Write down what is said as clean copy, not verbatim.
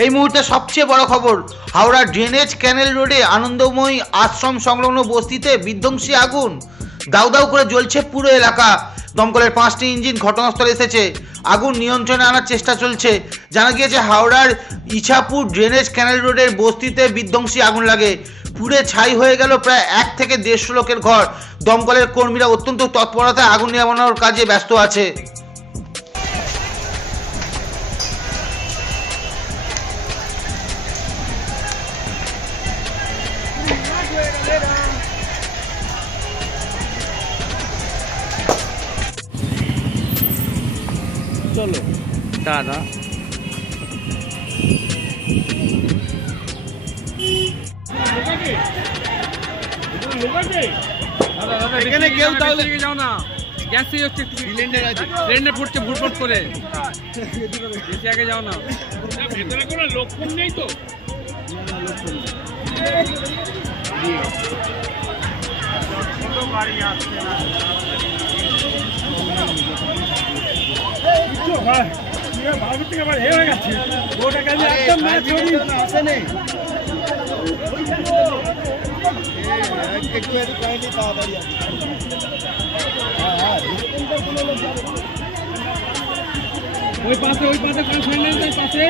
এই মুহূর্তে সবচেয়ে বড় খবর, হাওড়া ড্রেনেজ ক্যানেল রোডে আনন্দময়ী আশ্রম সংলগ্ন বস্তিতে বিধ্বংসী আগুন, দাউ দাউ করে জ্বলছে পুরো এলাকা। দমকলের 5টি ইঞ্জিন ঘটনাস্থলে এসেছে, আগুন নিয়ন্ত্রণে আনার চেষ্টা চলছে। জানা গিয়েছে হাওড়ার ইছাপুর ড্রেনেজ ক্যানেল রোডের বস্তিতে বিধ্বংসী আগুন লাগে, পুড়ে ছাই হয়ে গেল প্রায় 1 থেকে 150 লোকের ঘর। দমকলের কর্মীরা অত্যন্ত তৎপরতায় আগুন নেভানোর কাজে ব্যস্ত আছে। চলো দাদা এখানে কেউ তাহলে যাও না, গ্যাসই হচ্ছে একটু সিলিন্ডার আছে, সিলিন্ডার ফুটছে ফুটফুট করে, বেশি আগে যাও না। ভেতরে কোনো লক্ষণ নেই তো? গাড়ি আসছে না, বাবু থেকে আবার হয়ে গেছে ওটা কাজে একদম আসে নেই। একটু একটু কাইন্ডলি তাড়াতাড়ি আসে। ওই পাশে কোন সাইলেন্স, ওই পাশে